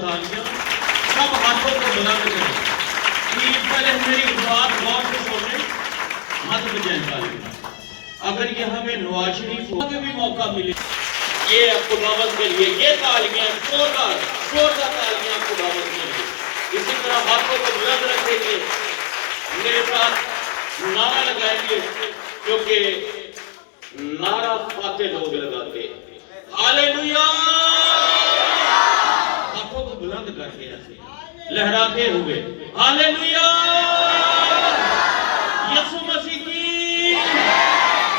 تعالیٰ سب ہاتھوں کو بلند کریں. پہلے میری بات غور سے سنیں, ہاتھ بجائیں تعالیٰ. اگر یہ ہمیں نواز شریف کو بھی موقع ملے, یہ خداوند کے لیے یہ تالیاں زوردار تالیاں خداوند کے لیے. اسی طرح ہاتھوں کو بلند رکھیں گے, میرے ساتھ نعرہ لگائیں گے, کیونکہ نعرہ فاتح لوگ لگاتے ہیں. ہاللیلویا. ہاتھوں کو بلند کر کے ایسے لہراتے ہوئے ہاللیلویا. یسوع مسیح کی,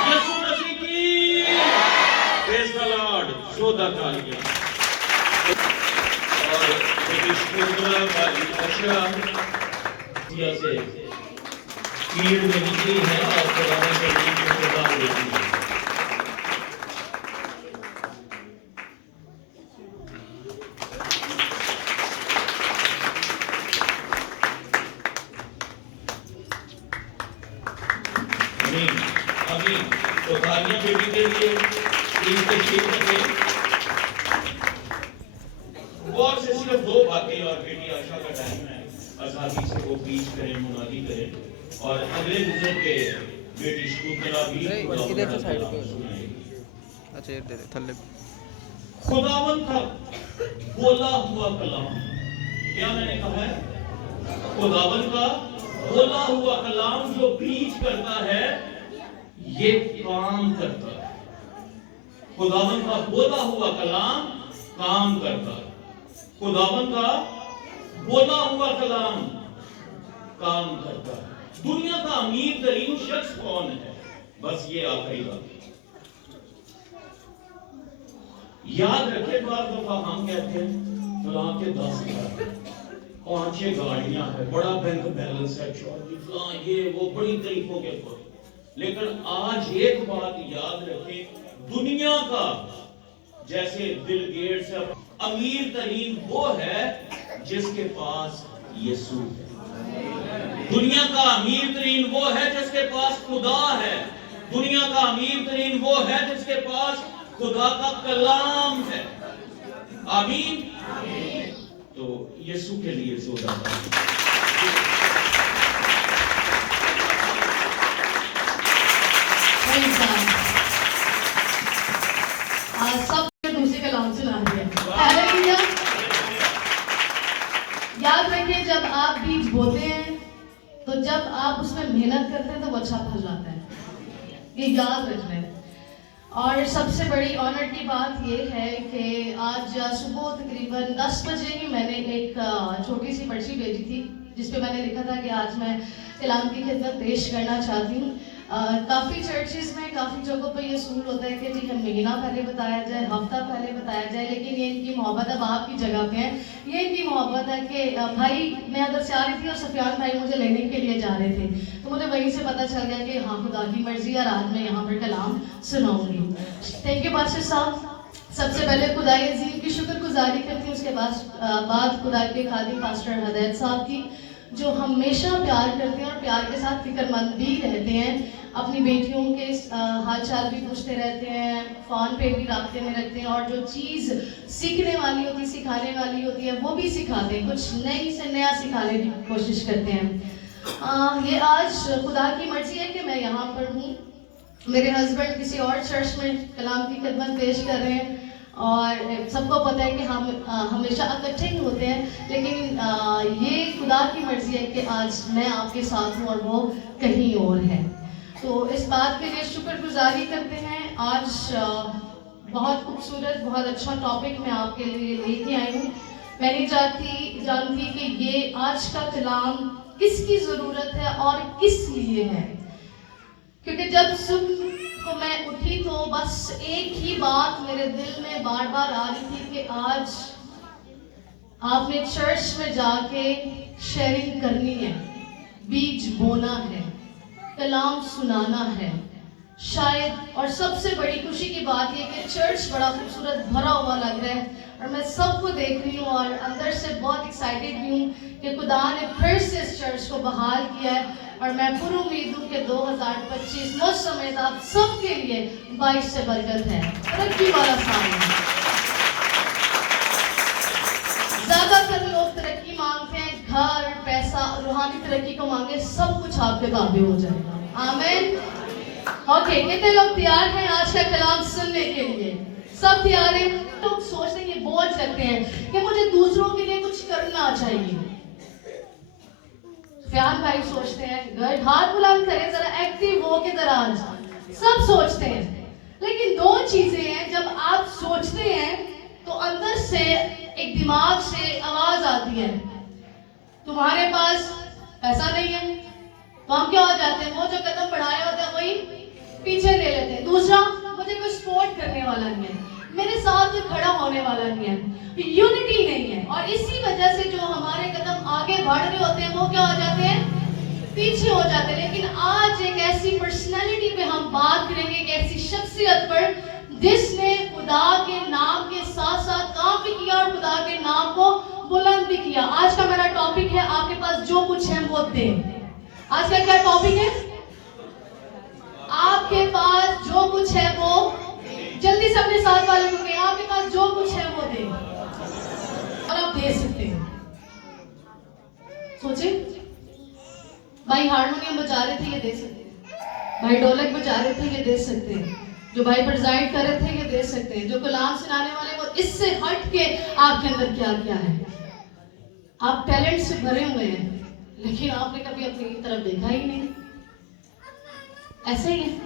یسوع مسیح کی. پریز دی لارڈ. زوردار تالیاں. اور شکر والی اشرا سے کیڑ میں نکلی ہے اور قرآن کے لیے خدا دیتی ہے. آمین. تو تالیاں بیٹی کے لیے اس تشریف رکھیں. غور سے صرف دو باتیں, اور بیٹی آشا کا ٹائم ہے, آزادی سے وہ پیش کریں, منادی کریں, اور اگلے بزرگ کے بیٹی شکوترا بھی خداوند کا بولا ہوا کلام. کیا میں نے کہا ہے؟ خداوند کا بولا ہوا کلام جو بیچ کرتا ہے یہ کام کرتا ہے. خداوند کا بولا ہوا کلام کام کرتا ہے. خداوند کا بولا ہوا کلام کام کرتا ہے. دنیا کا امیر ترین شخص کون ہے؟ بس یہ آخری بات. یاد رکھے, بعض دفعہ ہم کہتے ہیں فلاں کے 10 گھر, 5-6 گاڑیاں ہیں, بڑا بینک بیلنس ہے, فلاں یہ وہ, بڑی تعریفوں کے اوپر. لیکن آج ایک بات یاد رکھیں, دنیا کا جیسے بل گیٹس ہے, امیر ترین وہ ہے جس کے پاس یسوع ہے. دنیا کا امیر ترین وہ ہے جس کے پاس خدا ہے. دنیا کا امیر ترین وہ ہے جس کے پاس خدا کا کلام ہے. آمین. تو یسوع کے لیے زوردار. سب دوسرے کلام سنا دیا. یاد رکھیں, جب آپ بیج بوتے ہیں تو جب آپ اس میں محنت کرتے ہیں تو وہ اچھا پھل جاتا ہے. یہ یاد رکھنا ہے. اور سب سے بڑی آنر کی بات یہ ہے کہ آج صبح تقریباً 10 بجے ہی میں نے ایک چھوٹی سی پرچی بھیجی تھی جس پہ میں نے لکھا تھا کہ آج میں کلام کی خدمت پیش کرنا چاہتی ہوں. کافی چرچز میں, کافی جگہوں پہ یہ اصول ہوتا ہے کہ جی ہم مہینہ پہلے بتایا جائے, ہفتہ پہلے بتایا جائے, لیکن یہ ان کی محبت اب آپ کی جگہ پہ ہے. یہ ان کی محبت ہے کہ بھائی میں ادھر سے آ رہی تھی اور سفیان بھائی مجھے لینے کے لیے جا رہے تھے, تو مجھے وہیں سے پتہ چل گیا کہ ہاں خدا کی مرضی اور آج میں یہاں پر کلام سناؤں گی. تھینک یو پاسٹر صاحب. سب سے پہلے خدا عظیم کی شکر گزاری کرتی ہوں, اس کے بعد خدا کے خادم پاسٹر ہدایت صاحب کی, جو ہمیشہ پیار کرتے ہیں اور پیار کے ساتھ فکر مند بھی رہتے ہیں. اپنی بیٹیوں کے حال چال بھی پوچھتے رہتے ہیں, فون پہ بھی رابطے میں رکھتے ہیں, اور جو چیز سیکھنے والی ہوتی, سکھانے والی ہوتی ہے وہ بھی سکھاتے ہیں. کچھ نئی سے نیا سکھانے کی کوشش کرتے ہیں. یہ آج خدا کی مرضی ہے کہ میں یہاں پر ہوں. میرے ہسبینڈ کسی اور چرچ میں کلام کی خدمت پیش کر رہے ہیں, اور سب کو پتہ ہے کہ ہم ہمیشہ اکٹھے ہی ہوتے ہیں, لیکن یہ خدا کی مرضی ہے کہ آج میں آپ کے ساتھ ہوں اور وہ کہیں اور ہے. تو اس بات کے لیے شکر گزاری کرتے ہیں. آج بہت خوبصورت, بہت اچھا ٹاپک میں آپ کے لیے لے کے آئی ہوں. میں نہیں جانتی کہ یہ آج کا کلام کس کی ضرورت ہے اور کس لیے ہے, کیونکہ جب صبح کو میں اٹھی تو بس ایک ہی بات میرے دل میں بار بار آ رہی تھی کہ آج آپ نے چرچ میں جا کے شیئرنگ کرنی ہے, بیج بونا ہے, کلام سنانا ہے. شاید, اور سب سے بڑی خوشی کی بات یہ کہ چرچ بڑا خوبصورت بھرا ہوا لگ رہا ہے, اور میں سب کو دیکھ رہی ہوں اور اندر سے بہت ایکسائٹیڈ بھی ہوں کہ خدا نے پھر سے اس چرچ کو بحال کیا ہے. اور میں پر امید ہوں کہ 2025 مجھ سمیت آپ سب کے لیے 22 سے برکت ہے, ترقی والا سال ہے. زیادہ घर, पैसा, रूहानी तरक्की को मांगे, सब कुछ आपके काबिल हो जाएगा. आमीन. ओके, कितने लोग तैयार हैं आज का कलाम सुनने के लिए? सब तैयार हैं? लोग सोचते हैं, बोझ करते हैं कि मुझे दूसरों के लिए कुछ करना चाहिए. फ्यान भाई सोचते हैं, गुड, हाथ बुलंद करें जरा, एक्टिव हो के जरा आज. सब सोचते हैं, लेकिन दो चीजें हैं. जब आप सोचते हैं तो अंदर से एक दिमाग से आवाज आती है, तुम्हारे पास पैसा नहीं है. तो हम क्या हो जाते हैं, वो जो कदम बढ़ाया होता है वही पीछे ले लेते हैं. दूसरा, मुझे कोई सपोर्ट करने वाला नहीं है, मेरे साथ कोई खड़ा होने वाला नहीं है, यूनिटी नहीं है. और इसी वजह से जो हमारे कदम आगे बढ़ रहे होते हैं वो क्या हो जाते हैं, पीछे हो जाते हैं. लेकिन आज एक ऐसी पर्सनालिटी पे हम बात करेंगे, एक ऐसी शख्सियत पर जिसने खुदा के नाम के साथ साथ काम भी किया और खुदा के नाम को बुलंद भी किया. आज का मेरा टॉपिक है, आपके पास जो कुछ है वो दे. आज का क्या टॉपिक है? आपके पास जो कुछ है वो, जल्दी से अपने साथ वाले को कहें, आपके पास जो कुछ है वो दे. और आप दे सकते हैं. सोचे, भाई हारमोनियम बजा रहे थे, ये दे सकते हैं. भाई ढोलक बजा रहे थे, ये दे सकते हैं. जो भाई प्रेजाइड कर रहे थे, ये दे सकते हैं. जो कलाम सुनाने वाले, वो इससे हट के आपके अंदर क्या क्या है. आप टैलेंट से भरे हुए हैं, लेकिन आपने कभी अपनी तरफ देखा ही नहीं. ऐसे ही है.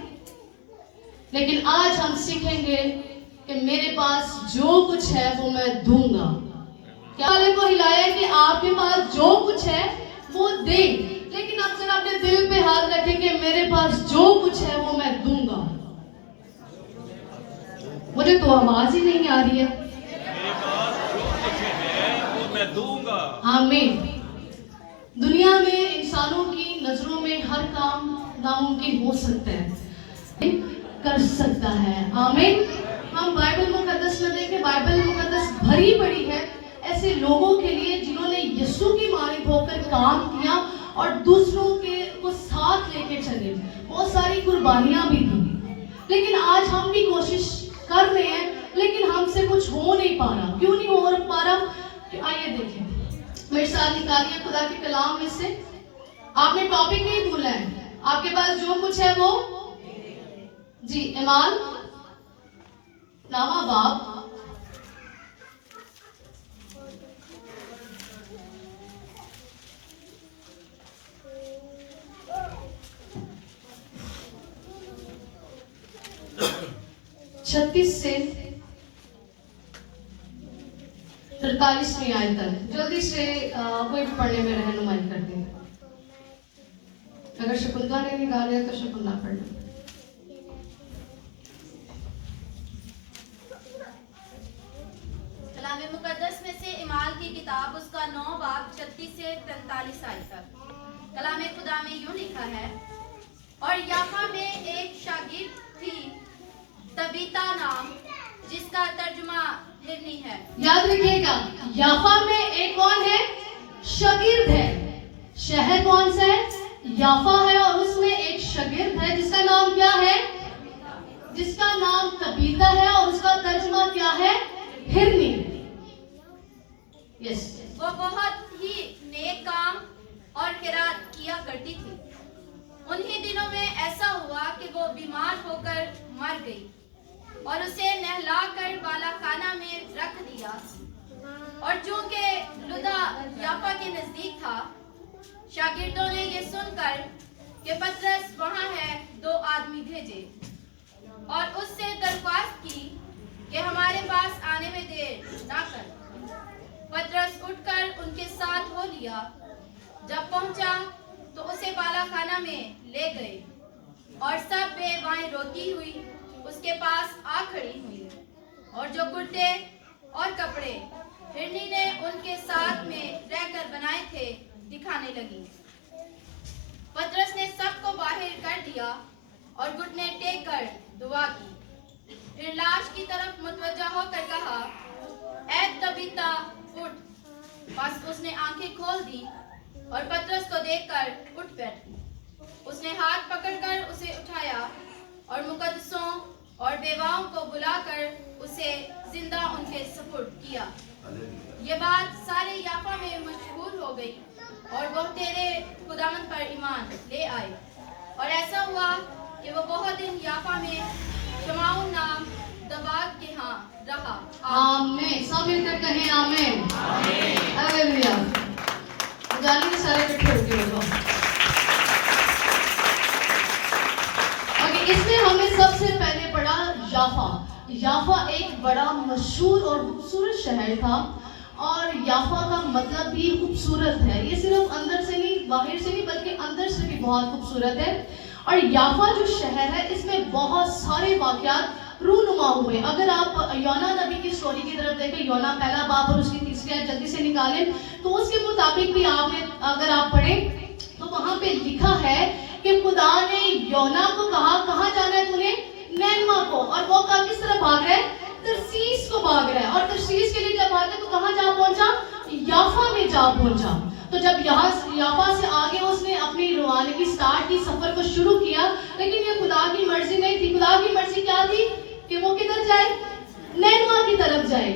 लेकिन आज हम सीखेंगे कि मेरे पास जो कुछ है वो मैं दूंगा. क्या वाले को हिलाया कि आपके पास जो कुछ है वो दे. लेकिन आप जरा अपने दिल पे हाथ रखें कि मेरे पास जो कुछ है वो मैं दूंगा. मुझे तो आवाज ही नहीं आ रही है. मेरे पास जो कुछ है वो मैं दूंगा. आमीन. दुनिया में इंसानों की नजरों में हर काम नामुमकिन हो सकता है, कर सकता है. आमीन. हम बाइबल मुकद्दस में देखें, बाइबल मुकद्दस भरी पड़ी है ऐसे लोगों के लिए जिन्होंने यीशु की मानिंद होकर काम किया और दूसरों के को साथ लेके चले. बहुत सारी कुर्बानियां भी दी. लेकिन आज हम भी कोशिश कर रहे हैं, लेकिन हमसे कुछ हो नहीं पा रहा. क्यों नहीं हो पा रहा? आइए देखें, मेरे साथ निकालिए खुदा के कलाम में से. आपने टॉपिक नहीं भूला है. आपके पास जो कुछ है वो जी. ईमान, नामा बाप, छत्तीस से 43वीं आयत तक जल्दी से कोई पढ़ने में रहनुमाई कर दें. अगर शकुंतला ने निकाले तो शकुंतला पढ़ लें. कलाम मुकद्दस में से इमाल की किताब उसका 9 बाब 36 से 43 आयत तक. कलाम खुदा में यूं लिखा है, और याफा में एक शागिर्द थी तबीता नाम, जिसका तर्जुमा हिरनी है. याद रखिएगा, याफा में एक कौन है? शागिर्द है. शहर कौन सा है? याफा है. और उसमें एक शागिर्द है जिसका नाम क्या है? जिसका नाम तबीता है. और उसका तर्जुमा क्या है? हिरनी. यस. वो बहुत ही नेक काम और खैरात किया करती थी. उन्हीं दिनों में ऐसा हुआ कि वो बीमार होकर मर गई और उसे नहलाकर बालाखाना में रख दिया. और चूंकि लुदा याफा के नजदीक था, शागिर्दों ने ये सुनकर कि पतरस वहां है, 2 आदमी भेजे और उससे दरख्वास्त की कि हमारे पास आने में देर ना कर. पतरस उठकर उनके साथ हो लिया. जब पहुंचा तो उसे बालाखाना में ले गए और सब बेवाएं रोती हुई उसके पास आ खड़ी हुई. और जो कुर्ते और कपड़े हिरनी ने उनके साथ में रहकर बनाए थे दिखाने लगी. पतरस ने सबको बाहर कर दिया और घुटने टेक कर दुआ की. फिर लाश की तरफ मुतवज्जा होकर कहा, ऐ तबीता उठ. बस उसने आंखें खोल दी और पतरस को देखकर उठ बैठी. उसने हाथ पकड़कर उसे उठाया और मुकद्दसों और बेवाओं को बुलाकर उसे जिंदा उनके सुपुर्द किया. ये बात सारे याफा में मशहूर हो गई और वह तेरे खुदावंद पर ईमान ले आए। और ऐसा हुआ कि वो बहुत दिन याफा में शमाउन नाम दबाग के यहाँ रहा। आमीन। सब मिलकर कहें आमीन। हालेलुया। जानिए सारे इकट्ठे होके बोलो। ओके, इसमें हमने सबसे पहले पढ़ा याफा। याफा एक बड़ा मशहूर और खूबसूरत शहर था, और याफा का मतलब भी खूबसूरत है। ये सिर्फ अंदर से नहीं, बाहर से नहीं, बल्कि अंदर से भी बहुत खूबसूरत है। और याफा जो शहर है, इसमें बहुत सारे वाक़यात रूनुमा हुए। अगर आप योना नबी की स्टोरी की तरफ देखें, योना पहला बाब और उसकी तीसरी आयत जल्दी से निकालें, तो उसके मुताबिक भी आपने अगर आप पढ़ें तो वहां पे लिखा है कि खुदा ने योना को कहा, कहाँ जाना है तूने? नैनवा को। और वो कहा किस तरफ भाग रहा है? तरसीस को भाग रहा है। और तरसीस के लिए जब भागा तो कहाँ जा पहुंचा? याफा में जा पहुंचा। तो जब यहाँ याफा से आगे उसने अपनी रवानगी स्टार्ट की, सफर को शुरू किया, लेकिन ये खुदा की मर्जी नहीं थी। खुदा की मर्जी क्या थी? कि वो किधर जाए? नैनवा की तरफ जाए।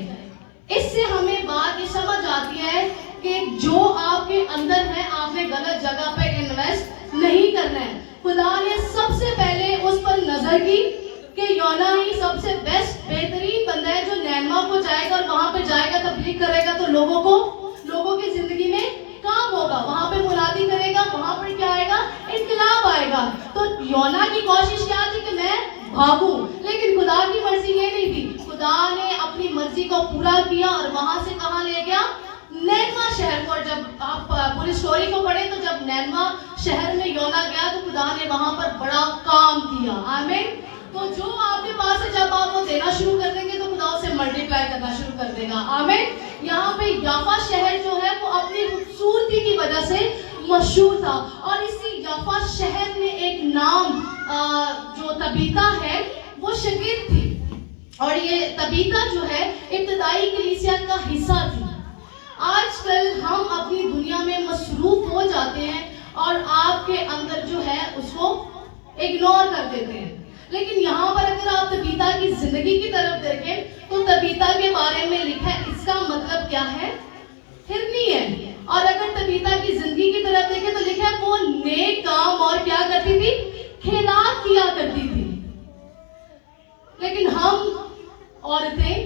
इससे हमें बात ये समझ आती है कि जो आपके अंदर है, आपने गलत जगह पे इन्वेस्ट नहीं करना है। खुदा ने सबसे पहले उस पर नजर की कि योना ही सबसे बेस्ट बेहतरीन बंदा है जो नैनवा को जाएगा, और वहां पे जाएगा, तबलीग करेगा, तो लोगों की जिंदगी में काम होगा, वहां पे मुनादी करेगा, वहां पर क्या आएगा? इनकलाब आएगा। तो योना की कोशिश क्या थी? कि मैं भागूं, लेकिन खुदा की मर्जी ये नहीं थी। खुदा ने अपनी मर्जी को पूरा किया और वहां से कहां ले गया? नैनवा शहर को। और जब आप पूरी स्टोरी को पढ़ें तो जब नैनवा शहर में योना गया तो खुदा ने वहां पर बड़ा काम किया। आमीन। तो जो आपके पास है, जब आप वो देना शुरू कर देंगे तो खुदा उसे मल्टीप्लाई करना शुरू कर देगा। आमीन। यहाँ पे याफा शहर जो है वो अपनी खूबसूरती की वजह से मशहूर था, और इसी याफा शहर में एक नाम जो तबीता है वो शागिर्द थी, और ये तबीता जो है इब्तदाई कलीसिया का हिस्सा थी। आजकल हम अपनी दुनिया में मसरूफ हो जाते हैं और आपके अंदर जो है उसको इग्नोर कर देते हैं, लेकिन यहाँ पर अगर आप तबीता की जिंदगी की तरफ देखें तो तबीता के बारे में लिखा है, इसका मतलब क्या है? हिरनी है। और अगर तबीता की जिंदगी की तरफ देखें तो लिखा है वो नेक काम और क्या करती थी? खैरात किया करती थी। लेकिन हम औरतें,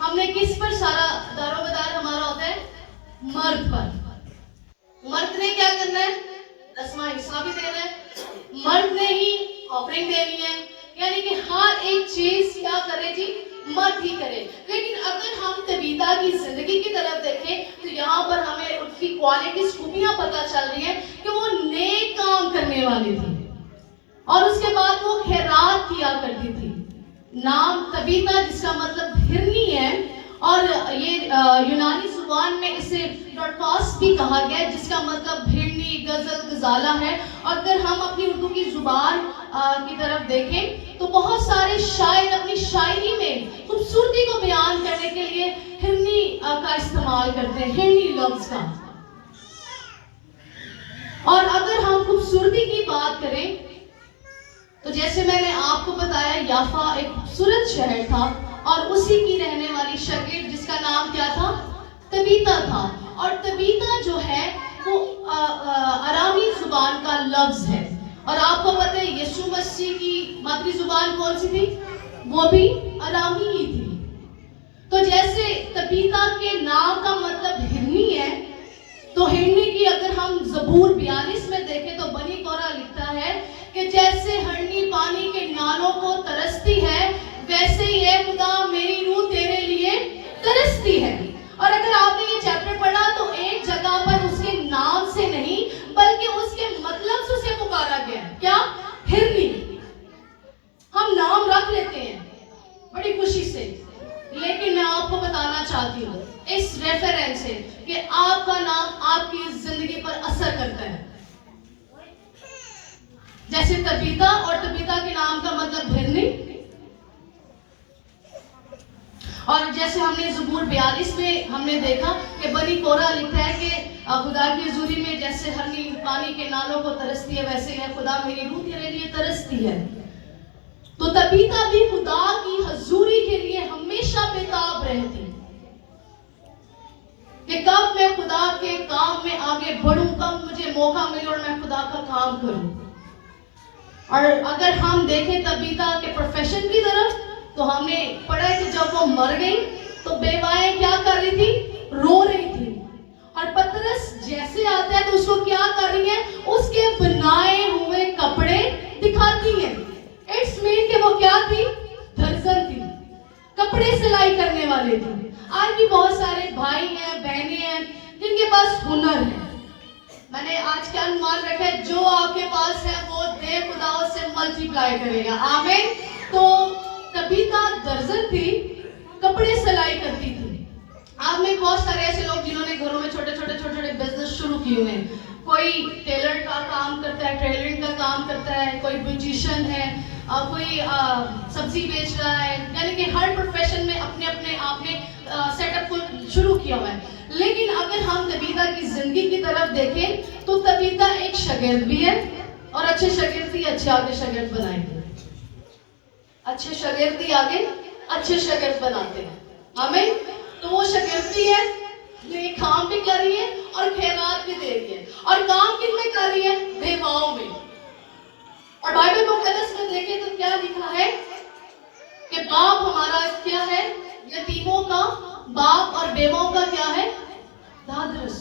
हमने किस पर सारा दारोमदार हमारा होता है? मर्द पर। मर्द ने क्या करना है? 10वां हिस्सा भी देना है, मर्द ने ही ऑफरिंग देनी है, यानी कि हर एक चीज क्या करे जी? मर्द ही करे। लेकिन अगर हम तबीता की जिंदगी की तरफ देखें तो यहाँ पर हमें उसकी क्वालिटी, खूबियां पता चल रही है कि वो नेक काम करने वाली थी, और उसके बाद वो खैरात किया करती थी। नाम तबीता जिसका मतलब हिरनी है, और ये यूनानी जुबान में इसे डॉटॉस भी कहा गया है, जिसका मतलब हिरनी, गजल, गजाला है। और अगर हम अपनी उर्दू की जुबान की तरफ देखें तो बहुत सारे शायर अपनी शायरी में खूबसूरती को बयान करने के लिए हिरनी का इस्तेमाल करते हैं, हिरनी लफ्ज का। और अगर हम खूबसूरती की बात करें तो जैसे मैंने आपको बताया, याफा एक खूबसूरत शहर था, और उसी की रहने वाली शागिर्द जिसका नाम क्या था? तबीता था। और तबीता जो है वो अरामी जुबान का लफ्ज है, और आपको पता है यीशु मसीह की मातृ जुबान कौन सी थी? वो भी अरामी ही थी। तो जैसे तबीता के नाम का मतलब हिरनी है, तो हिरनी की अगर हम ज़बूर 42 में देखें तो बनी कोरा लिखता है कि जैसे हिरनी पानी के नालों को तरसती है, वैसे ही है खुदा मेरी रूह तेरे लिए तरसती है। और अगर आपने ये चैप्टर पढ़ा तो एक जगह पर उसके नाम से नहीं बल्कि उसके मतलब से उसे पुकारा गया। क्या? हिरनी। हम नाम रख लेते हैं बड़ी खुशी से, लेकिन मैं आपको बताना चाहती हूँ इस रेफरेंस से कि आपका नाम आपकी जिंदगी पर असर करता है। जैसे तबीता, और तबीता के नाम का मतलब हिरनी, और जैसे हमने ज़बूर 42 में हमने देखा कि बनी कोरा लिखा है कि खुदा की हजूरी में जैसे हिरनी पानी के नालों को तरसती है, वैसे है खुदा मेरी रूह तेरे लिए तरसती है। तो तबीता भी खुदा की हजूरी के लिए हमेशा बेताब रहती कि कब मैं खुदा खुदा के काम में आगे बढ़ूं, कब मुझे मौका मिले और मैं खुदा का काम करूं। और अगर हम देखें तबीता के प्रोफेशन की तरफ, तो हमने पढ़ा है कि जब वो मर गई तो बेवाएं क्या कर रही थी, रो रही थी। और पतरस जैसे आता है तो उसको क्या कर रही है, उसके बनाए हुए कपड़े दिखाती है। इट्स मीन कि वो क्या थी, दर्जन थी, कपड़े सिलाई करने वाले थे। आज भी बहुत सारे भाई हैं, बहनें हैं जिनके पास हुनर है। मैंने आज क्या अनुमान रखा है, जो आपके पास है वो दे, खुदा उससे मल्टीप्लाई करेगा। आमीन। तो तबीता दर्जन थी, कपड़े सिलाई करती थी। आप में बहुत सारे ऐसे लोग जिन्होंने घरों में छोटे छोटे बिजनेस शुरू किए हुए हैं। कोई टेलर का काम करता है, टेलरिंग का काम करता है, कोई ब्यूटिशियन है, कोई सब्जी बेच रहा है। यानी कि हर प्रोफेशन में अपने अपने आपने सेटअप को शुरू किया हुआ है। लेकिन अगर हम तबीता की जिंदगी की तरफ देखें तो तबीता एक शागिर्द भी है, और अच्छे शागिर्द ही अच्छे आगे शागिर्द बनाएंगे। अच्छे शागिर्द ही आगे अच्छे शागिर्द बनाते हैं। आमीन। तो वो शागिर्द भी है, ये काम भी कर रही है और खैरात भी दे रही है। और काम किन में कर रही है, बेवाओं में। और बाइबल मुकद्दस में देखें तो क्या लिखा है कि बाप हमारा क्या है, यतीमों का बाप और बेवाओं का क्या है, दादरस।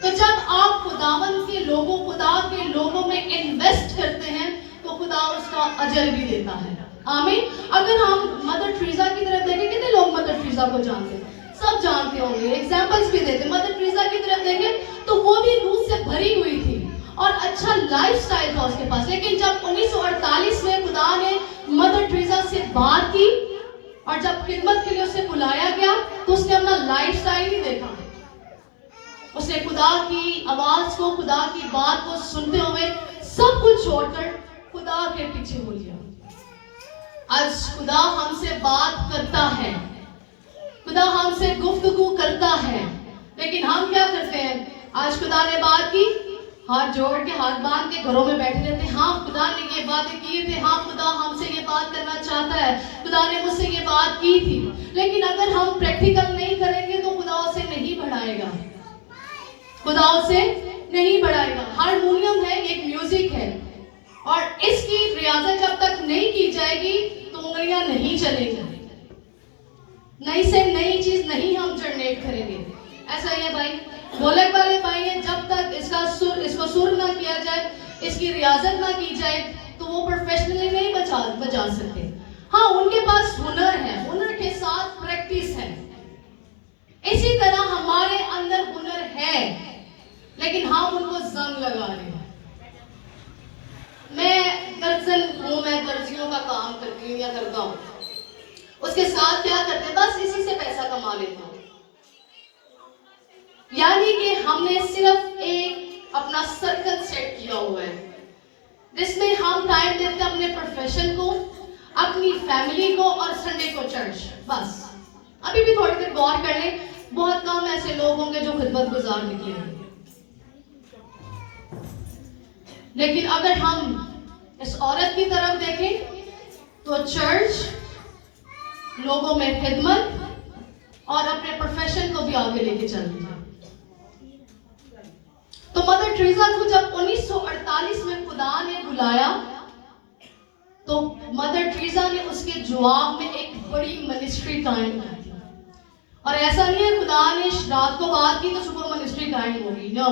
तो जब आप खुदावन के लोगों, खुदा के लोगों में इन्वेस्ट करते हैं तो खुदा उसका अजर भी देता है। आमीन। अगर हम मदर टेरेसा की तरफ देखें, कितने लोग मदर टेरेसा को जानते हैं, सब जानते होंगे, एग्जाम्पल्स भी देते हैं। मदर टेरेसा की तरफ देखें तो वो भी रूह से भरी हुई थी और अच्छा लाइफस्टाइल था उसके पास। लेकिन जब 1948 में खुदा ने मदर टेरेसा से बात की और जब खिदमत के लिए उसे बुलाया गया तो उसने अपना लाइफस्टाइल ही देखा। उसने खुदा की आवाज को, खुदा की बात को सुनते हुए सब कुछ छोड़कर खुदा के पीछे हो लिया। आज खुदा हमसे बात करता है, खुदा हमसे गुफ्तगू करता है, लेकिन हम क्या करते हैं, आज खुदा ने बात की, हाथ जोड़ के हाथ बांध के घरों में बैठे रहते हैं। हाँ खुदा ने ये बातें की थी, हाँ खुदा हमसे ये बात करना चाहता है, खुदा ने मुझसे ये बात की थी। लेकिन अगर हम प्रैक्टिकल नहीं करेंगे तो खुदा उसे नहीं बढ़ाएगा, खुदा उसे नहीं बढ़ाएगा। हारमोनियम है, एक म्यूजिक है, और इसकी रियाजत जब तक नहीं की जाएगी तो उंगलियां नहीं चलेंगी, नई से नई चीज नहीं हम जनरेट करेंगे। ऐसा ही है भाई, ढोलक वाले भाई हैं, जब तक इसको सुर ना किया जाए, इसकी रियाजत ना की जाए तो वो प्रोफेशनली नहीं बजा सकते। हाँ उनके पास हुनर है, हुनर के साथ प्रैक्टिस है। इसी तरह हमारे अंदर हुनर है लेकिन हम उनको जंग लगा रहे हैं। मैं दर्जन हूँ, मैं दर्जियों का काम करती हूँ या करता हूँ, उसके साथ क्या करते हैं, बस इसी से पैसा कमा लेता हूँ। यानी कि हमने सिर्फ एक अपना सर्कल सेट किया हुआ है जिसमें हम टाइम देते हैं अपने प्रोफेशन को, अपनी फैमिली को और संडे को चर्च। बस अभी भी थोड़ी देर गौर कर लें, बहुत कम ऐसे लोग होंगे जो खिदमत गुजार निकलेंगे। लेकिन अगर हम इस औरत की तरफ देखें तो चर्च, लोगों में खिदमत और अपने प्रोफेशन को भी आगे लेके चलती है। तो मदर टेरेसा को जब 1948 में खुदा ने बुलाया तो मदर टेरेसा ने उसके जवाब में एक बड़ी मिनिस्ट्री कायम की थी। और ऐसा नहीं है खुदा ने रात को बात की तो सुबह मिनिस्ट्री कायम होगी, नो।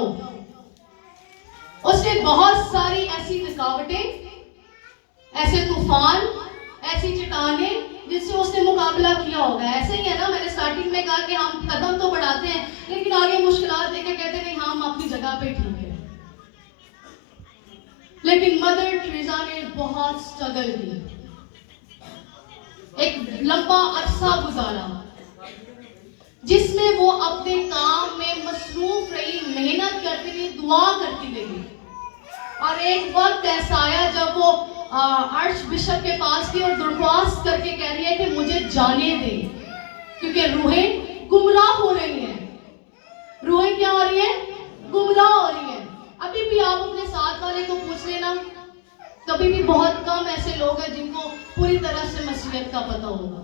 उसने बहुत सारी ऐसी रुकावटें, ऐसे तूफान, ऐसी चट्टानें जिससे उसने मुकाबला किया होगा। ऐसे ही है ना, मैंने स्टार्टिंग में कहा कि हम कदम तो बढ़ाते हैं लेकिन आगे मुश्किलात देख के कहते नहीं हम अपनी जगह पे ठीक है। लेकिन मदर टेरेसा ने बहुत स्ट्रगल की, एक लंबा अरसा गुजारा जिसमें वो अपने काम में मसरूफ रही, मेहनत करती रही, दुआ करती रही। और एक वक्त ऐसा आया जब वो आर्च बिशप के पास थी और दरख्वास्त करके कह रही है कि मुझे जाने दें क्योंकि रूहें गुमराह हो रही हैं। रूहें क्या हो रही हैं? गुमराह हो रही हैं। अभी भी आप अपने साथ वाले को पूछ लेना, कभी भी बहुत कम ऐसे लोग हैं जिनको पूरी तरह से मसीहत का पता होगा।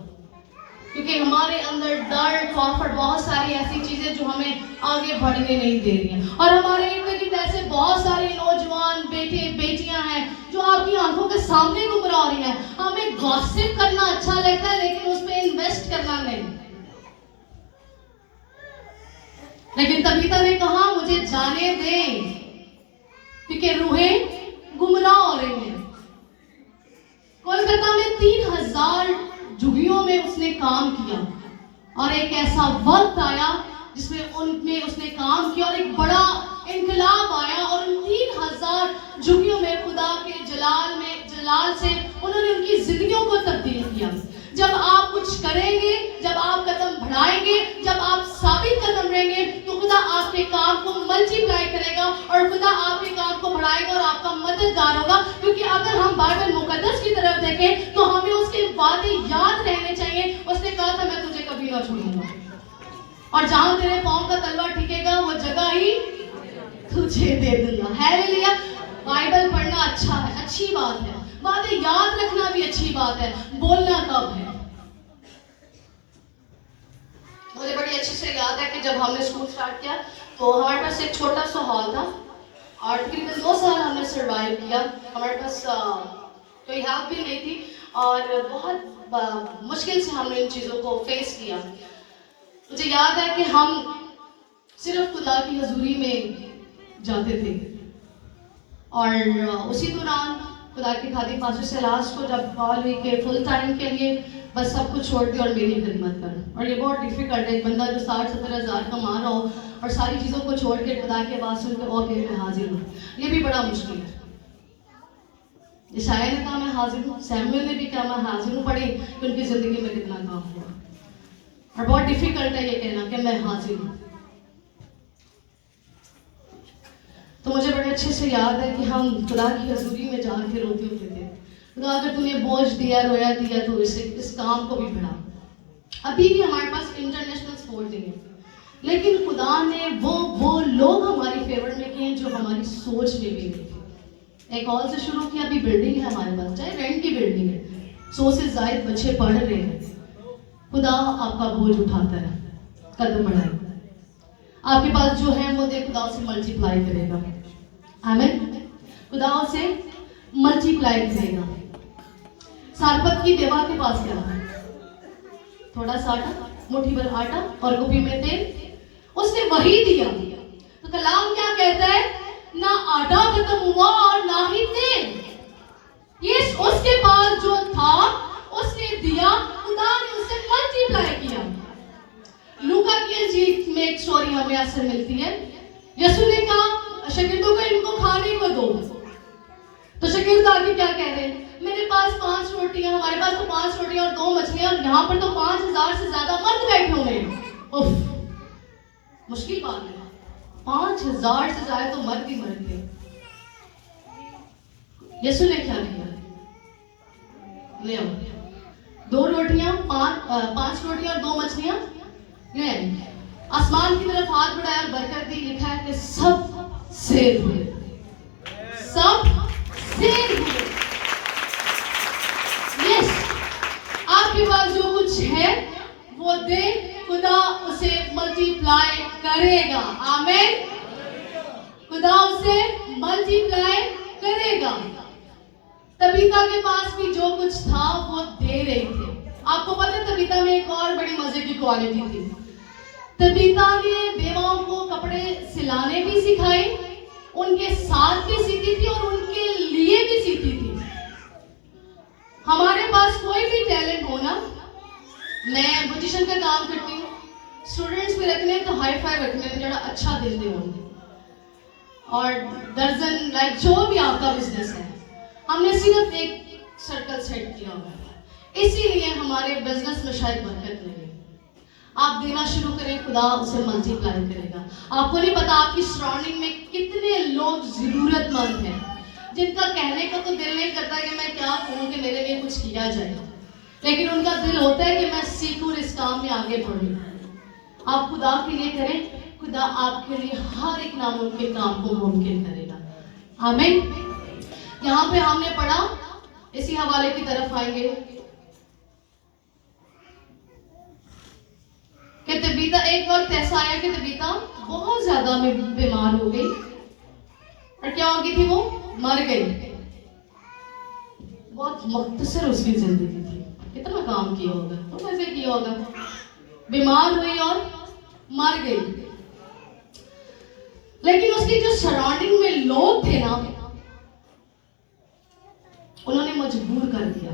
क्योंकि हमारे अंदर डर, खौफ, बहुत सारी ऐसी चीजें जो हमें आगे बढ़ने नहीं दे रही हैं। और हमारे इर्द गिर्द ऐसे बहुत सारे नौजवान बेटे बेटियां हैं जो आपकी आंखों के सामने गुमराह हो रही हैं। हमें गॉसिप करना अच्छा लगता है, लेकिन उस पर इन्वेस्ट करना नहीं। लेकिन तबीता ने कहा मुझे जाने दें, क्योंकि रूहें गुमराह हो रही हैं। कोलकाता में 3000 झुग्गियों में उसने काम किया, और एक ऐसा वक्त आया जिसमें उनमें उसने काम किया और एक बड़ा इनकलाब आया, और उन 3000 झुग्गियों में खुदा के जलाल से उन्होंने उनकी जिंदगियों को तब्दील किया। जब आप कुछ करेंगे, जब आप कदम बढ़ाएंगे, जब आप साबित कदम रहेंगे, तो खुदा आपके काम को मल्टीप्लाई करेगा और खुदा आपके काम को बढ़ाएगा और आपका मददगार होगा। क्योंकि अगर हम बाइबल मुकद्दस की तरफ देखें तो हमें उसके वादे याद रहने चाहिए। उसने कहा था मैं तुझे कभी ना छोड़ूंगा, और जहां तेरे पांव का तलवा टिकेगा वो जगह ही तुझे दे दूंगा। हालेलुया। बाइबल पढ़ना अच्छा है, अच्छी बात है, बातें याद रखना भी अच्छी बात है, बोलना कब है। मुझे बड़ी अच्छी से याद है कि जब हमने स्कूल स्टार्ट किया तो हमारे पास एक छोटा सा हॉल था, और तकरीबन 2 साल हमने सर्वाइव किया। हमारे पास कोई हेल्प भी नहीं थी, और बहुत मुश्किल से हमने इन चीज़ों को फेस किया। मुझे याद है कि हम सिर्फ खुदा की हजूरी में जाते थे, और उसी दौरान खुदा के खादी पास्टर से लास्ट को जब कॉल हुई कि फुल टाइम के लिए बस सब कुछ छोड़ दे और मेरी खिदमत कर। और ये बहुत डिफिकल्ट है, एक बंदा जो 60-70 हज़ार कमा रहा हो और सारी चीज़ों को छोड़ के खुदा के आवाज़ सुन के वो कहे मैं हाजिर हूँ, ये भी बड़ा मुश्किल है। ईशाया ने कहा मैं हाजिर हूँ, सैमुएल ने भी कहा मैं हाजिर हूँ, पढ़े कि उनकी ज़िंदगी में कितना काम हुआ। और बहुत डिफिकल्ट है ये कहना कि मैं हाजिर हूँ। तो मुझे बड़े अच्छे से याद है कि हम खुदा की हजूरी में जाके रोते होते थे, खुदा अगर तूने बोझ दिया, रोया दिया, तो इस काम को भी बढ़ा। अभी भी हमारे पास इंटरनेशनल स्पोर्ट नहीं है, लेकिन खुदा ने वो लोग हमारी फेवर में किए जो हमारी सोच में भी नहीं थे। एक हॉल से शुरू किया, अभी बिल्डिंग है हमारे पास, चाहे रेंट की बिल्डिंग है, 100 से ज़ायद बच्चे पढ़ रहे हैं। खुदा आपका बोझ उठाता है, कदम बढ़ाए। आपके पास जो है वो दे, खुदा उसे मल्टीप्लाई करेगा। आमीन। खुदा उसे मल्टीप्लाई करेगा। सारपत की देवा के पास क्या था? थोड़ा सा आटा, मुट्ठी भर आटा और कुपी में तेल, उसने वही दिया। तो कलाम क्या कहता है? ना आटा खत्म हुआ और ना ही तेल। ये उसके पास जो था उसने दिया, खुदा ने उसे मल्टीप्लाई किया। लूका की इंजील में एक स्टोरी हमें ऐसे मिलती है। यीशु ने कहा शागिर्दों को इनको खाने को दो, तो शागिर्द आगे क्या कह रहे हैं? मेरे पास 5 रोटियां, हमारे पास तो 5 रोटियां और 2 मछलियां, और यहाँ पर तो 5000 से ज्यादा मर्द बैठे हुए हैं। उफ, मुश्किल बात है। 5000 से ज्यादा तो मर्द ही मर्द थे। यीशु ने क्या किया? ले आओ 2 रोटियां, 5 रोटियां और 2 मछलियां ले आई। आसमान की तरफ हाथ बढ़ाया और बरकत दी। लिखा है कि सब सेर हुए, सब सेर हुए। यस, आपके पास जो कुछ है वो दे, खुदा उसे मल्टीप्लाई करेगा। आमीन। खुदा उसे मल्टीप्लाई करेगा। तबीता के पास भी जो कुछ था वो दे रहे थे। आपको पता है तबीता में एक और बड़ी मजे की क्वालिटी थी। तबीता ने बेवाओं को कपड़े सिलाने भी सिखाए, उनके साथ भी सीती थी और उनके लिए भी सीती थी। हमारे पास कोई भी टैलेंट हो ना, मैं ब्यूटिशियन का काम करती हूँ, स्टूडेंट्स भी रखने तो हाई फाई रखने जरा अच्छा दिल दे होंगे, और दर्जन लाइक जो भी आपका बिजनेस है, हमने सिर्फ एक सर्कल सेट किया हुआ है। इसीलिए हमारे बिजनेस में शायद बरकत नहीं है। आप देना शुरू करें, खुदा उसे मल्टीप्लाई करेगा। आपको नहीं पता आपकी सराउंडिंग में कितने लोग जरूरतमंद हैं, जिनका कहने का तो दिल नहीं करता कि मैं क्या कहूँ कि मेरे लिए कुछ किया जाए, लेकिन उनका दिल होता है कि मैं सीखूं, इस काम में आगे बढ़ूं। आप खुदा के लिए करें, खुदा आपके लिए हर एक नामुमकिन काम को मुमकिन करेगा। आमीन। यहाँ पे हमने पढ़ा, इसी हवाले की तरफ आएंगे। کہ तबीता एक वक्त ऐसा आया कि तबीता बहुत ज्यादा बीमार हो गई और क्या हो गई थी, वो मर गई। बहुत मुख्तसर उसकी जिंदगी थी, कितना काम किया होगा, तो कैसे किया होगा, बीमार हुई और मर गई। लेकिन उसकी जो सराउंडिंग में लोग थे ना, उन्होंने मजबूर कर दिया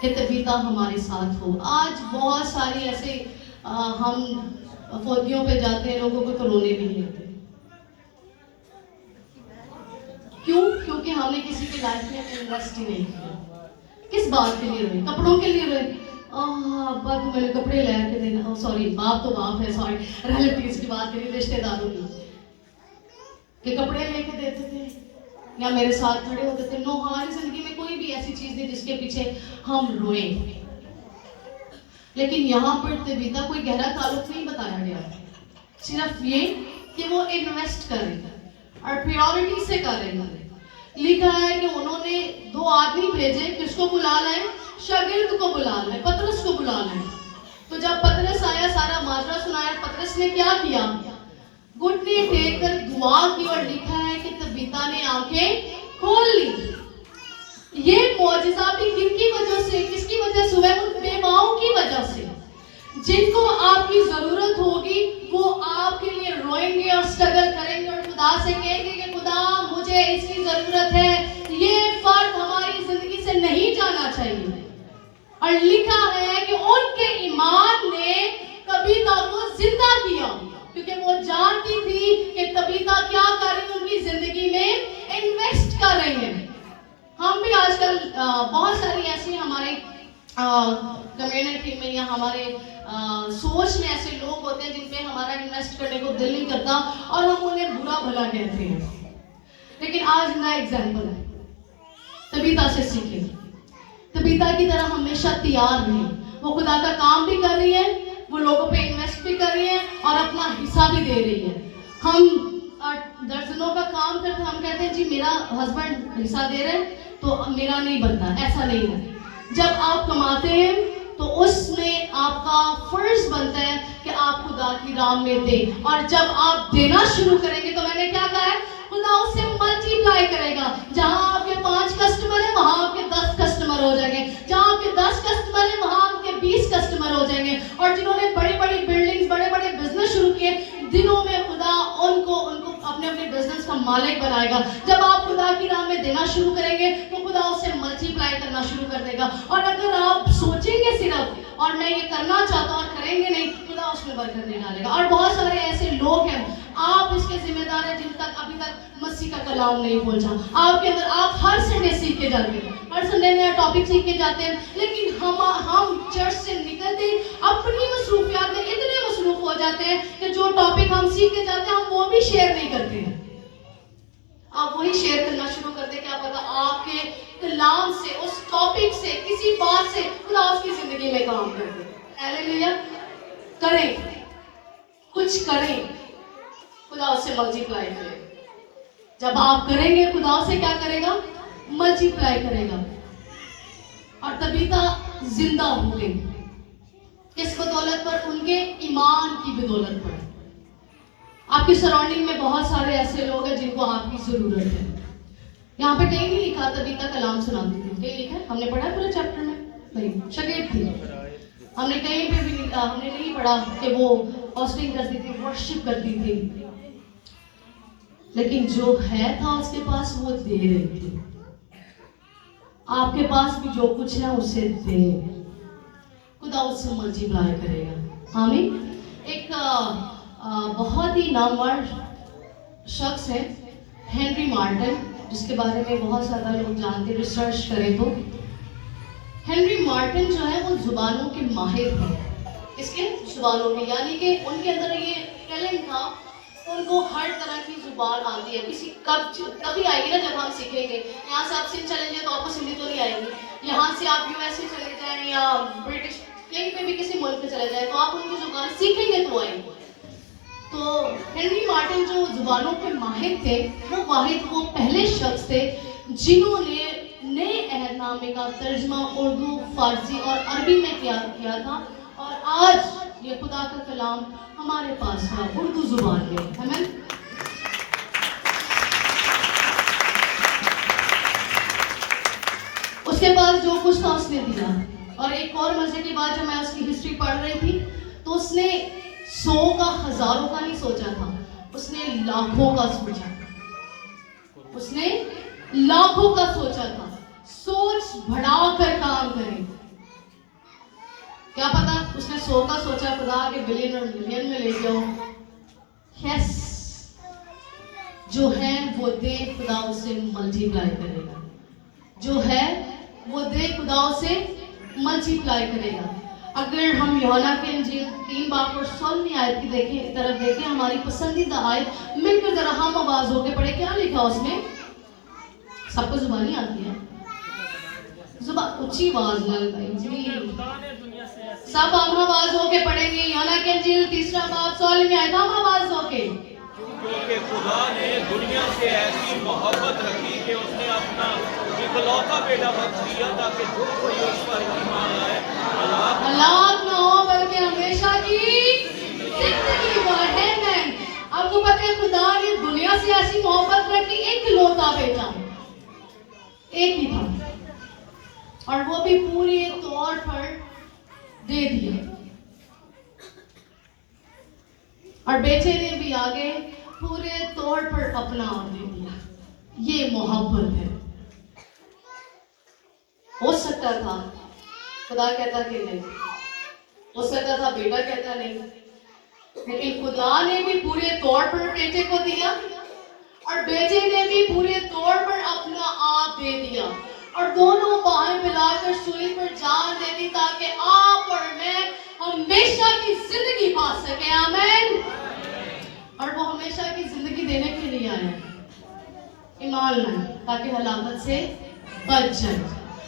कि तबीता हमारे साथ हो। आज बहुत सारी ऐसे हम फौजियों पे जाते हैं, लोगों को तो रोने भी नहीं आते। क्यों? क्योंकि हमने किसी की लाइफ में इन्वेस्ट ही नहीं किया। किस बात के लिए रोए? कपड़ों के लिए रोए, अब्बा को मैंने कपड़े ला के देना, सॉरी बाप तो बाप है, सॉरी रिलेटिव्स की बात करी, रिश्तेदारों की, कि कपड़े लेके देते थे या मेरे साथ खड़े होते थे। नो, हमारी जिंदगी में कोई भी ऐसी चीज नहीं जिसके पीछे हम रोए। लेकिन यहाँ पर तबीता कोई गहरा ताल्लुक नहीं बताया गया, सिर्फ ये कि वो इन्वेस्ट कर रही है और प्रियोरिटी से कर रही है। लिखा है कि उन्होंने 2 आदमी भेजे, किसको बुला लाए, शागिर्द को बुला लाए, पतरस को बुला लाए। तो जब पतरस आया, सारा माजरा सुनाया, पतरस ने क्या किया, घुटने टेक कर दुआ की और लिखा है कि तबीता ने आंखें खोल ली। ये मौजिज़ा भी किनकी वजह से, किसकी वजह से हुआ है? उन बेवाओं की वजह से। जिनको आपकी जरूरत होगी वो आपके लिए रोएंगे और स्ट्रगल करेंगे और खुदा से कहेंगे कि खुदा मुझे इसकी जरूरत है। ये फर्द हमारी जिंदगी से नहीं जाना चाहिए। और लिखा है कि उनके ईमान ने तबीता को जिंदा किया, क्योंकि वो जानती थी कि तबीता क्या कर रही है, उनकी जिंदगी में इन्वेस्ट कर रही है। हम भी आजकल बहुत सारी ऐसी हमारे कम्युनिटी में या हमारे सोच में ऐसे लोग होते हैं जिन पे हमारा इन्वेस्ट करने को दिल नहीं करता और हम उन्हें बुरा भला कहते हैं। लेकिन आज नया एग्जाम्पल है, तबीता से सीखें। तबीता की तरह हमेशा तैयार रहें। वो खुदा का काम भी कर रही है, वो लोगों पे इन्वेस्ट भी कर रही है और अपना हिस्सा भी दे रही है। हम दर्जनों का काम करते हैं, हम कहते हैं जी मेरा हस्बैंड हिस्सा दे रहे हैं तो मेरा नहीं बनता, ऐसा नहीं है। जब आप कमाते हैं तो उसमें आपका फर्ज बनता है कि आप खुदा की राह में दें, और जब आप देना शुरू करेंगे तो मैंने क्या कहा है, खुदा उससे मल्टीप्लाई करेगा। जहां आपके 5 कस्टमर है वहां आपके 10 कस्टमर हो जाएंगे, जहां आपके 10 कस्टमर है वहां आपके 20 कस्टमर हो जाएंगे। और जिन्होंने बड़ी बड़ी बिल्डिंग्स, बड़े बड़े बिजनेस शुरू किए, दिनों में खुदा उनको अपने अपने बिजनेस का मालिक बनाएगा। जब आप खुदा की राह में देना शुरू करेंगे तो खुदा उसे मल्टीप्लाई करना शुरू कर देगा। और अगर आप सोचेंगे सिर्फ और मैं ये करना चाहता और करेंगे नहीं, खुदा उसमें बरकत नहीं डालेगा। और बहुत सारे ऐसे लोग हैं, आप इसके जिम्मेदार हैं जिन तक अभी तक मसीह का कलाम नहीं पहुंचा आपके अंदर। आप हर संडे सीख के जाते हैं, हर संडे नया टॉपिक सीख के जाते हैं, लेकिन हम चर्च से निकलते अपनी मसरूफियात में इतने मसरूफ हो जाते हैं कि जो टॉपिक हम सीख के जाते हैं हम वो भी शेयर नहीं करते हैं। आप वही शेयर करना शुरू करते, क्या पता आपके कलाम से, उस टॉपिक से, किसी बात से खुदा उसकी जिंदगी में काम कर दे। हालेलुया। करें, कुछ करें, खुदा उससे मल्टीप्लाई करेगा। जब आप करेंगे खुदा उसे क्या करेगा, मल्टीप्लाई करेगा। और तबीता जिंदा हो गई, किस बदौलत पर, उनके ईमान की बदौलत पर। आपकी सराउंडिंग में बहुत सारे ऐसे लोग हैं जिनको आपकी जरूरत है। यहाँ पे कहीं नहीं लिखा तबीता कलाम सुनाती थी, कहीं लिखा है, हमने पढ़ा पूरे चैप्टर में नहीं, शागिर्द थी। हमने कहीं पे भी हमने नहीं पढ़ा कि वो होस्टिंग करती थी, वर्शिप करती थी, लेकिन जो है था उसके पास वो दे रही थी। आपके पास भी जो कुछ है उसे दे, खुदा उससे मल्टीप्लाई करेगा। आमीन। एक बहुत ही नामवर शख्स है हेनरी मार्टिन, जिसके बारे में बहुत ज्यादा लोग जानते हैं, रिसर्च करें तो। हेनरी मार्टिन जो है वो जुबानों के माहिर हैं। इसके जुबानों के, यानी कि उनके अंदर ये टैलेंट था, उनको हर तरह की जुबान आती है। किसी कभी आएगी ना जब हम सीखेंगे, यहाँ से आप सिंध चले जाए तो आपको सिंधी तो नहीं आएगी, यहाँ से आप यूएसए चले जाएं या ब्रिटिश कहीं पे भी किसी मुल्क में चले जाए तो आप उनकी जुबान सीखेंगे तो आएंगे। तो हेनरी मार्टिन जो जुबानों के माहिर थे, वो पहले शख्स थे जिन्होंने नए अहदनामे का तर्जमा उर्दू, फारसी और अरबी में किया था آج یہ خدا کا کلام ہمارے پاس ہے اردو زبان میں. آمین. اس کے بعد جو کچھ تھا اس نے دیا. اور ایک اور مزے کی بات، جب میں اس کی ہسٹری پڑھ رہی تھی تو اس نے 100 کا ہزاروں کا نہیں سوچا تھا، اس نے لاکھوں کا سوچا تھا. اس نے لاکھوں کا سوچا تھا. سوچ بڑھا کر کام کریں. کیا پتا اس نے 100 کا سوچا، خدا کے بلین اور ملین میں لے جاؤ. یس، جو ہے وہ دے، خدا اسے ملٹی پلائی کرے گا. جو ہے وہ دے، خدا اسے ملٹی پلائی کرے گا. اگر ہم یوحنا کے انجیل 3 باب اور 16 آیت کی طرف دیکھیں، ہماری پسندیدہ آیت، مل کر ذرا ہم آواز ہو کے پڑھے. کیا لکھا اس میں؟ سب کو زبانی آتی ہے؟ زبان اچھی آواز نہ لگائی جی. سب ہم آواز ہو کے پڑھیں گے. یوحنا کے انجیل 3 باب 16 آیت، ہم آواز ہو کے. کیونکہ خدا نے دنیا سے ایسی محبت رکھی کہ اس نے اپنا اکلوتا بیٹا بخش دیا تاکہ جو کوئی اس پر ایمان لائے ہلاک نہ ہو بلکہ ہمیشہ کی زندگی پائے. آپ کو پتہ ہے خدا نے دنیا سے ایسی محبت رکھی، ایک اکلوتا بیٹا ایک ہی تھا، اور وہ بھی پورے طور پر دے دیا. اور بیٹے نے بھی آگے پورے طور پر اپنا آپ دے دیا. یہ محبت ہے. ہو سکتا تھا خدا کہتا کہ نہیں، ہو سکتا تھا بیٹا کہتا نہیں، لیکن خدا نے بھی پورے طور پر بیٹے کو دیا، اور بیٹے نے بھی پورے طور پر اپنا آپ دے دیا، اور دونوں باہیں ملا کر سوئی پر جان دے دی تاکہ آپ اور میں ہمیشہ کی زندگی پا سکیں. آمین. اور وہ ہمیشہ کی زندگی دینے کے لیے آیا، ایمان لائیں تاکہ ہلاکت سے بچ جائے.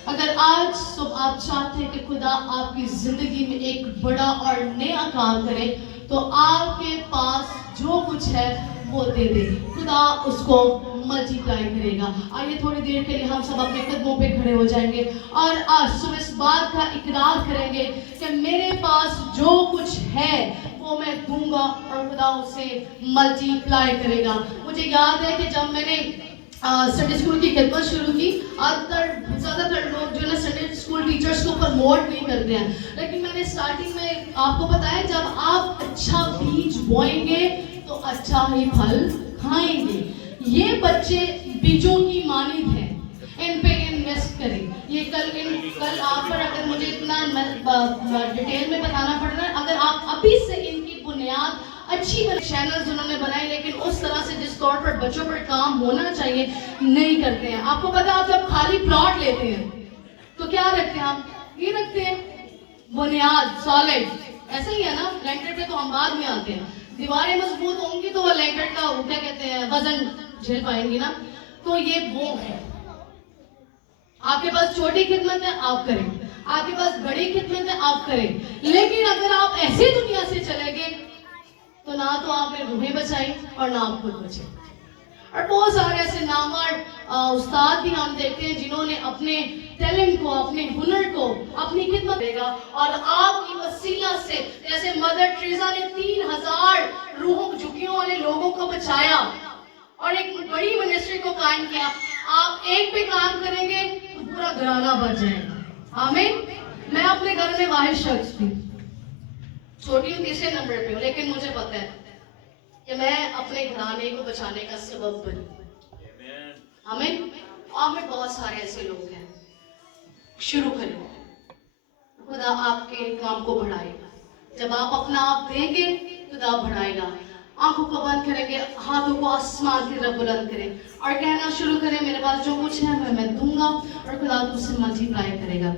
اگر آج صبح آپ چاہتے ہیں کہ خدا آپ کی زندگی میں ایک بڑا اور نیا کام کرے، تو آپ کے پاس جو کچھ ہے وہ دے دے، خدا اس کو ملٹی پلائی کرے گا. آئیے تھوڑی دیر کے لیے ہم سب اپنے قدموں پہ کھڑے ہو جائیں گے اور آج صبح اس بات کا اقرار کریں گے کہ میرے پاس جو کچھ ہے وہ میں دوں گا اور خدا اسے ملٹی پلائی کرے گا. مجھے یاد ہے کہ جب میں نے سنڈے اسکول کی خدمت شروع کی، زیادہ تر لوگ جو ہے سنڈے اسکول ٹیچرز کو پروموٹ نہیں کرتے ہیں، لیکن میں نے اسٹارٹنگ میں آپ کو بتایا جب آپ اچھا بیج بوئیں گے تو اچھا ہی پھل کھائیں گے. یہ بچے بیجوں کی مانند ہیں، ان پہ انویسٹ کریں. یہ کل آپ پر اگر مجھے اتنا ڈیٹیل میں بتانا پڑ رہا ہے، اگر آپ ابھی سے ان کی بنیاد اچھی چینلز انہوں نے بنائے لیکن اس طرح سے جس طور پر بچوں پر کام ہونا چاہیے نہیں کرتے ہیں. آپ کو پتا ہے آپ جب خالی پلاٹ لیتے ہیں تو کیا رکھتے ہیں؟ آپ یہ رکھتے ہیں بنیاد سالڈ. ایسا ہی ہے نا، لینٹر پہ تو ہم بعد میں آتے ہیں. دیواریں مضبوط ہوں گی تو وہ لینٹر کا وہ کیا کہتے ہیں وزن جھیل پائیں گی نا. تو یہ وہ ہے. آپ کے پاس چھوٹی خدمت ہے آپ کریں، آپ کے پاس بڑی خدمت ہے آپ کریں، لیکن اگر آپ ایسی دنیا سے چلے گئے تو نہ تو آپ نے روحیں بچائی اور نہ آپ خود بچے. اور بہت سارے ایسے نامور استاد بھی ہم دیکھتے ہیں جنہوں نے اپنے ٹیلنٹ کو، اپنے ہنر کو، اپنی خدمت دے گا اور آپ کی وسیلہ سے، جیسے مدر ٹریزا نے 3000 روحوں جھکیوں والے لوگوں کو بچایا اور ایک بڑی منسٹری کو قائم کیا. آپ ایک پہ کام کریں گے تو پورا گھرانہ بچ جائے گا. آمین. میں اپنے گھر میں واحد شخص تھی، چھوٹی ہوں، تیسرے نمبر پہ ہوں، لیکن مجھے پتہ ہے کہ میں اپنے گھرانے کو بچانے کا سبب بنی. آمین. آپ میں بہت سارے ایسے لوگ ہیں. شروع کریں، خدا آپ کے کام کو بڑھائے گا. جب آپ اپنا آپ دیں گے خدا بڑھائے گا. آنکھوں کو بند کریں گے، ہاتھوں کو آسمان کی طرف بلند کریں اور کہنا شروع کریں میرے پاس جو کچھ ہے میں دوں گا اور خدا اسے ملٹی پلائی کرے گا.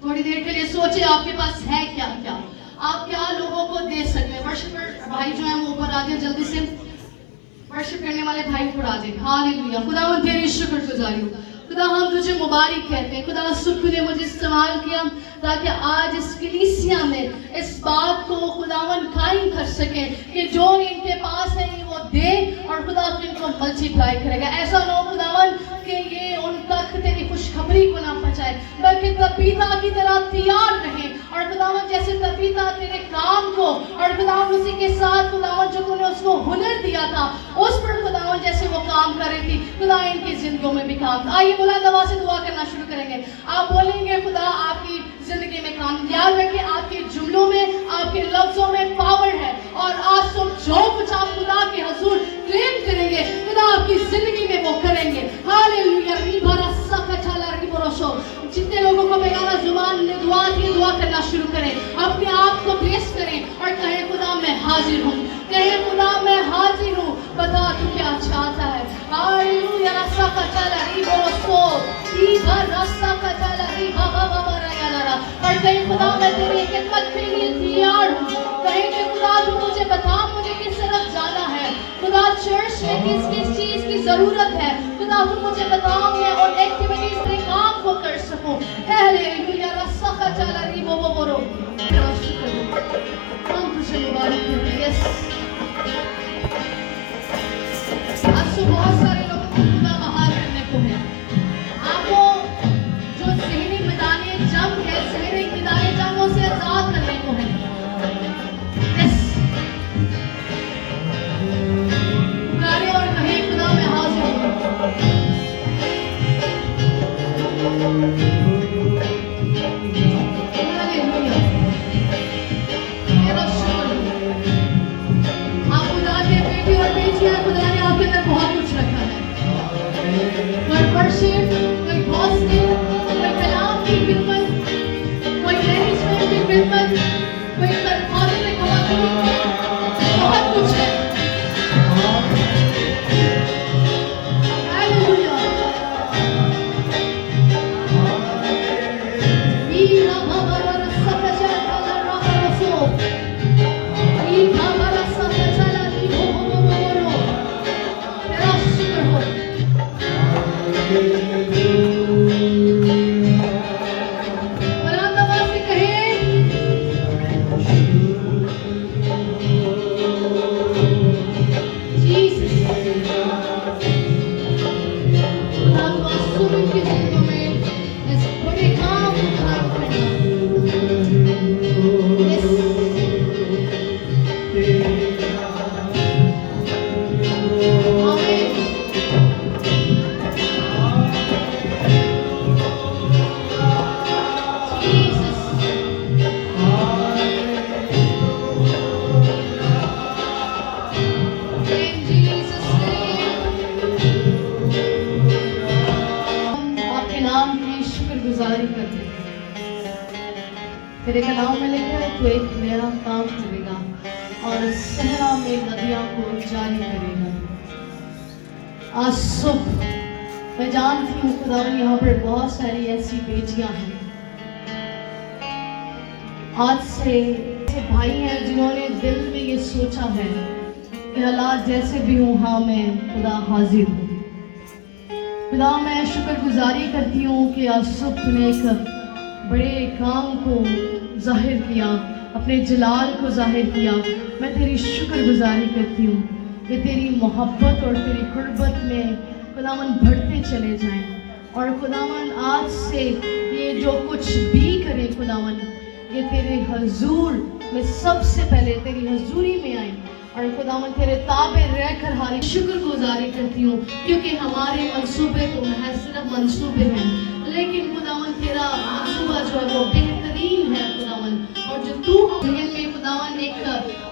تھوڑی دیر کے لیے سوچیں آپ کے پاس ہے کیا کیا، آپ کیا لوگوں کو دے سکتے ہیں. ورشپر بھائی جو ہیں وہ اوپر آ جائیں جلدی سے. ورشپ کرنے والے بھائی اوپر آ جائیں. ہاللیلویا. خدا ہم تیری شکر گزاری ہوں. خدا ہم تجھے مبارک کہتے ہیں. خدا تو نے مجھے استعمال کیا تاکہ آج اس کلیسیا میں اس بات کو خداوند قائم کر سکیں کہ جو ان کے پاس ہے وہ دے اور خدا ان کو ملٹی پلائی کرے گا. ایسا نہ ہو خداوند کہ یہ ان تک تیری खुशखबरी को ना पहुंचाए, बल्कि तबीता की तरह तैयार रहे। और खुदावन जैसे तबीता तेरे काम को और खुदावन उसी के साथ खुदावन जो तूने उसको हुनर दिया था उस पर खुदावन जैसे वो काम कर रही थी, खुदा इनकी जिंदगियों में भी काम। आइए बुलंद आवाज से दुआ करना शुरू करेंगे। आप बोलेंगे खुदा आपकी जिंदगी में काम। याद रखिए आपके जुमलों में, आपके लफ्जों में पावर है। और आज तुम जो कुछ आप खुदा के हुजूर क्लेम करेंगे, खुदा आपकी जिंदगी में वो करेंगे। हालेलुया। रिबारा सकचाला रिबरोशो। जितने लोगों को बेगाना जुबान में दुआ करना शुरू करें, अपने आप को प्लेस करें और कहें खुदा मैं हाजिर हूँ, कहें खुदा मैं हाजिर हूँ, बता तू क्या चाहता है। हालेलुया। सकचाला रिबरोशो रिबारा सकचाला रिबाबा रायाला। और कहें खुदा मैं तेरी खिदमत के लिए तैयार हूँ। कहें कि खुदा तू मुझे बता मुझे किस तरफ जाना है। खुदा चर्च में किस किस चीज की जरूरत है, खुदा तू मुझे बताओ मैं उन एक्टिविटीज में काम को कर सकूं। हालेलुया। रस्सा चला रिबो बोरो। हम तुझे मुबारक करते हैं। यस, आज तो बहुत सारे लोगों को खुदा बहाल करने को है। आपको जो ज़हनी मैदानी जंग है, ज़हनी मैदानी जंगों से आजाद करने को है। यस, पुकारे और कहे खुदा मैं हाजिर हूँ। हालेलुया। मेरा शुक्र। आप खुदा के बेटे और बेटियां, खुदा ने आपके अंदर बहुत कुछ रखा है। कोई वर्शिप, कोई हॉस्टल, कोई कलाम की खिदमत, कोई मैनेजमेंट की खिदमत, कोई तनख्वाह में खवातीन, बहुत कुछ है। हालेलुया। वीरा बाबा सकचाला राबरसो। ई बाबा सकचाला रिबो बोरो। तेरा शुक्र हो। बुलंद आवाज से कहें जीसस। खुदा को आंसू की जिंदगी में इस बड़े काम को खड़ा करना। यस, आमीन। जीसस। In Jesus' name. हम आपके नाम की शुक्रगुजारी करते हैं। तेरे कलाम में लिखा है तू एक नया काम करेगा और सहरा में नदियां को जारी करेगा। आज सुबह मैं जानती हूँ खुदा यहाँ पर बहुत सारी ऐसी बेटियां हैं, आज से ऐसे भाई हैं जिन्होंने दिल में ये सोचा है कि हालात जैसे भी हूँ, हाँ मैं खुदा हाजिर हूँ। खुदा मैं शुक्रगुजारी करती हूँ कि आज सुबह तूने एक बड़े काम को जाहिर किया, अपने जलाल को जाहिर किया। मैं तेरी शुक्रगुजारी करती हूँ कि तेरी मोहब्बत और तेरी कुर्बत में खुदावन बढ़ते चले जाएं। और खुदावन आज से ये जो कुछ भी करे खुदावन, ये तेरे हजूर में सबसे पहले तेरी हजूरी में आए और खुदावन तेरे ताबे रहकर हारी शुक्रगुजारी करती हूँ, क्योंकि हमारे मंसूबे तो महज सिर्फ मंसूबे हैं, लेकिन खुदावन तेरा मंसूबा जो है वो बेहतरीन है खुदावन। और जो तू हमें में खुदावन एक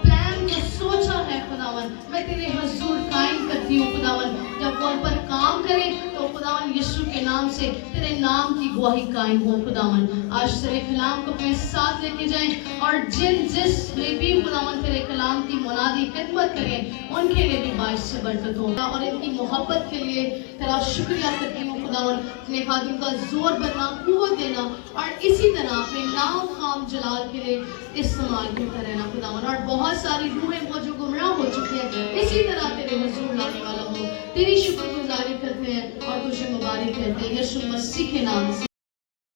प्लान को सोचा है खुदावन, मैं तेरे हजूर कायम करती हूँ खुदावन। जब वो उन पर काम करे तो खुदावन यीशु के नाम से तेरे नाम की गवाही कायम हो खुदावन। आज तेरे कलाम को अपने साथ लेके जाएं और जिस में भी खुदावन तेरे कलाम की मुनादी खिदमत करें, उनके लिए भी बाइश से बरकत हो। और इनकी मोहब्बत के लिए तेरा शुक्रिया करती हूँ खुदावन। अपने खादिम का जोर बनना, कुव्वत देना और इसी तरह अपने नाम काम जलाल के लिए इस्तेमाल करता रहना खुदावन। और बहुत सारी रूहें वो जो गुमराह हो चुकी है, इसी तरह तेरे हुजूर लाने वाला हो। तेरी शुक्रगुजारी करते हैं और तुझे मुबारक कहते हैं यीशु मसीह के नाम से।